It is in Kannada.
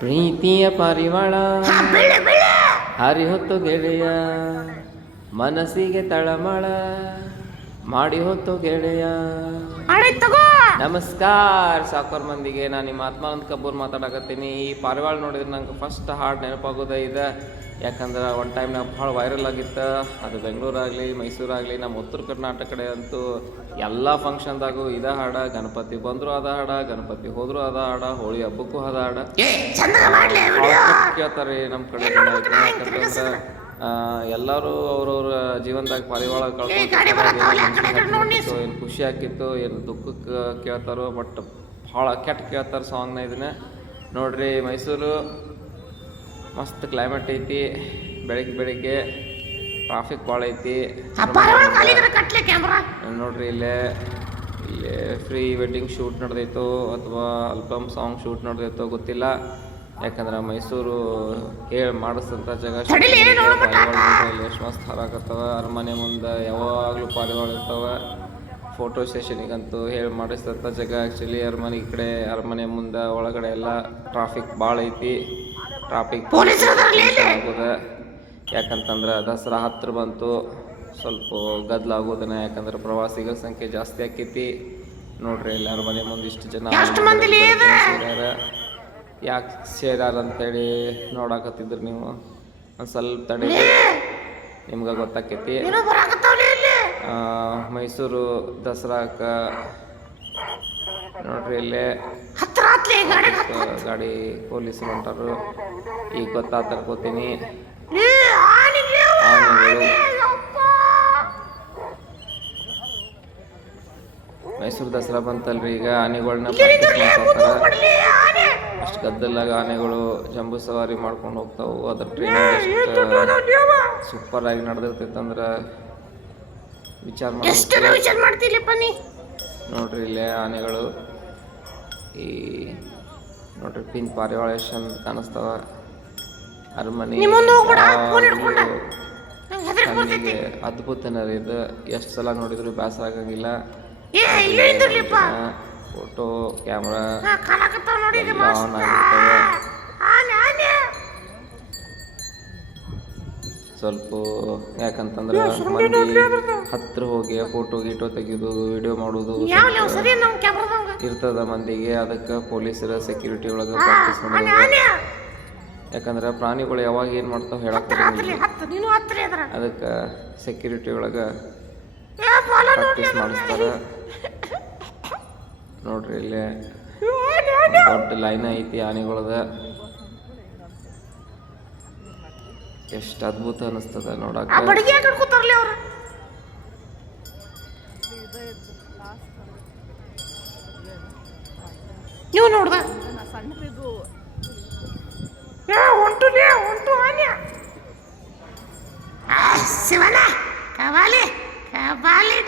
ಪ್ರೀತಿಯ ಪರಿಮಳ ಹರಿಹೊತ್ತು ಗೆಳೆಯ ಮನಸ್ಸಿಗೆ ತಳಮಳ ಮಾಡಿ ಹೊತ್ತು ಗೆಳೆಯ. ನಮಸ್ಕಾರ ಸಾಕೋರ್ ಮಂದಿಗೆ, ನಾನು ನಿಮ್ಮ ಆತ್ಮಾನಂದ ಕಬ್ಬೂರ್ ಮಾತಾಡಕತ್ತೀನಿ. ಈ ಪಾರಿವಾಳ ನೋಡಿದ್ರೆ ನಂಗೆ ಫಸ್ಟ್ ಹಾಡು ನೆನಪಾಗೋದೇ ಇದೆ. ಯಾಕಂದ್ರೆ ಒನ್ ಟೈಮ್ ನಾವು ಭಾಳ ವೈರಲ್ ಆಗಿತ್ತು. ಅದು ಬೆಂಗಳೂರಾಗಲಿ ಮೈಸೂರಾಗಲಿ ನಮ್ಮ ಉತ್ತರ ಕರ್ನಾಟಕ ಕಡೆ ಅಂತೂ ಎಲ್ಲ ಫಂಕ್ಷನ್ದಾಗೂ ಇದ ಹಾಡ. ಗಣಪತಿ ಬಂದರೂ ಅದ ಹಾಡ, ಗಣಪತಿ ಹೋದರೂ ಅದ ಹಾಡ, ಹೋಳಿ ಹಬ್ಬಕ್ಕೂ ಅದ ಹಾಡ ಕೇಳ್ತಾರೆ ನಮ್ಮ ಕಡೆ ಜನ. ಯಾಕಂತಂದ್ರೆ ಎಲ್ಲರೂ ಅವ್ರವ್ರ ಜೀವನದಾಗ ಪಾರಿವಾಳ ಕಳ್ಕೊಂಡು ಏನು ಖುಷಿ ಆಕಿತ್ತು ಏನು ದುಃಖಕ್ಕೆ ಕೇಳ್ತಾರೋ, ಬಟ್ ಭಾಳ ಕೆಟ್ಟ ಕೇಳ್ತಾರೆ ಸಾಂಗ್ನ. ಇದನ್ನ ನೋಡ್ರಿ, ಮೈಸೂರು ಮಸ್ತ್ ಕ್ಲೈಮೇಟ್ ಐತಿ. ಬೆಳಿಗ್ಗೆ ಟ್ರಾಫಿಕ್ ಭಾಳ ಐತಿ ನೋಡ್ರಿ. ಇಲ್ಲೇ ಫ್ರೀ ವೆಡ್ಡಿಂಗ್ ಶೂಟ್ ನಡೆದೈತೋ ಅಥವಾ ಆಲ್ಬಮ್ ಸಾಂಗ್ ಶೂಟ್ ನಡೆದೈತೋ ಗೊತ್ತಿಲ್ಲ. ಯಾಕಂದ್ರೆ ಮೈಸೂರು ಮಾಡಿಸ್ತಂಥ ಜಾಗ. ಎಷ್ಟು ಮಸ್ತ್ ಹಾರಾಕತ್ತವ. ಅರಮನೆ ಮುಂದೆ ಯಾವಾಗಲೂ ಪಾರಿವಾಳ ಇರ್ತಾವ. ಫೋಟೋ ಸೆಷನಿಗಂತೂ ಮಾಡಿಸ್ತಂಥ ಜಾಗ. ಆ್ಯಕ್ಚುಲಿ ಅರಮನೆ ಕಡೆ, ಅರಮನೆ ಮುಂದೆ ಒಳಗಡೆ ಎಲ್ಲ ಟ್ರಾಫಿಕ್ ಭಾಳ ಐತಿ. ಟ್ರಾಫಿಕ್ ಆಗೋದ. ಯಾಕಂತಂದ್ರೆ ದಸರಾ ಹತ್ರ ಬಂತು, ಸ್ವಲ್ಪ ಗದ್ದಲಾಗೋದನ್ನ. ಯಾಕಂದ್ರೆ ಪ್ರವಾಸಿಗರ ಸಂಖ್ಯೆ ಜಾಸ್ತಿ ಆಕೈತಿ. ನೋಡ್ರಿ, ಇಲ್ಲಿ ಅರಮನೆ ಮುಂದೆ ಇಷ್ಟು ಜನ ಯಾಕೆ ಸೇರಾರ ಅಂತೇಳಿ ನೋಡಾಕತ್ತಿದ್ರು ನೀವು. ಒಂದು ಸ್ವಲ್ಪ ತಡೆ, ನಿಮ್ಗೆ ಗೊತ್ತಾಕೈತಿ. ಮೈಸೂರು ದಸರಾಕ ನೋಡ್ರಿ, ಇಲ್ಲೇ ಗಾಡಿ ಪೊಲೀಸರು ಹೊಂಟಾರು. ಈಗ ಗೊತ್ತಾತರ್ಕೋತೀನಿ. ಮೈಸೂರು ದಸರಾ ಬಂತಲ್ರಿ, ಈಗ ಆನೆಗಳನ್ನ ಅಷ್ಟು ಗದ್ದಲಾಗ ಆನೆಗಳು ಜಂಬೂ ಸವಾರಿ ಮಾಡ್ಕೊಂಡು ಹೋಗ್ತಾವು. ಅದ್ರ ಟ್ರೈನಿಂಗ್ ಎಷ್ಟು ಸೂಪರ್ ಆಗಿ ನಡೆದಿರ್ತೈತಂದ್ರೆ ವಿಚಾರ ಮಾಡಿ ನೋಡ್ರಿ. ಇಲ್ಲೇ ಆನೆಗಳು ಈ ನೋಡ್ರಿ ಪಿನ್ ಪಾರಿವಾಳ ಎಷ್ಟು ಕಾಣಿಸ್ತಾವ. ಅರಮನೆ ಕಣ್ಣಿಗೆ ಅದ್ಭುತನ ಇದು. ಎಷ್ಟು ಸಲ ನೋಡಿದ್ರು ಬೇಸರ ಆಗಂಗಿಲ್ಲ. ಫೋಟೋ ಕ್ಯಾಮ್ರಾ ಆನ್ ಆಗಿರ್ತವೆ. ಸ್ವಲ್ಪ ಯಾಕಂತಂದ್ರೆ ಮಂದಿ ಹತ್ರ ಹೋಗಿ ಫೋಟೋ ಗೀಟೋ ತೆಗೆದು ವಿಡಿಯೋ ಮಾಡೋದು ಇರ್ತದ ಮಂದಿಗೆ. ಅದಕ್ಕೆ ಪೊಲೀಸರ ಸೆಕ್ಯೂರಿಟಿ ಒಳಗೆ ಪ್ರಾಕ್ಟೀಸ್ ಮಾಡೋದು. ಯಾಕಂದ್ರೆ ಪ್ರಾಣಿಗಳು ಯಾವಾಗ ಏನು ಮಾಡ್ತಾವ ಹೇಳಕ್ ಅದಕ್ಕೆ ಸೆಕ್ಯೂರಿಟಿ ಒಳಗೆ ಪ್ರಾಕ್ಟೀಸ್ ಮಾಡಿಸ್ತಾರೆ. ನೋಡ್ರಿ, ಇಲ್ಲೇ ದೊಡ್ಡ ಲೈನ್ ಐತಿ ಆನೆಗಳದ. ಎಷ್ಟು ಅದ್ಭುತ ಅನಿಸ್ತದ ನೋಡಕ್ಕೆ. ನೀವು ನೋಡ್ದ ಶಿವನ ಕವಾಲಿ ಕವಾಲಿ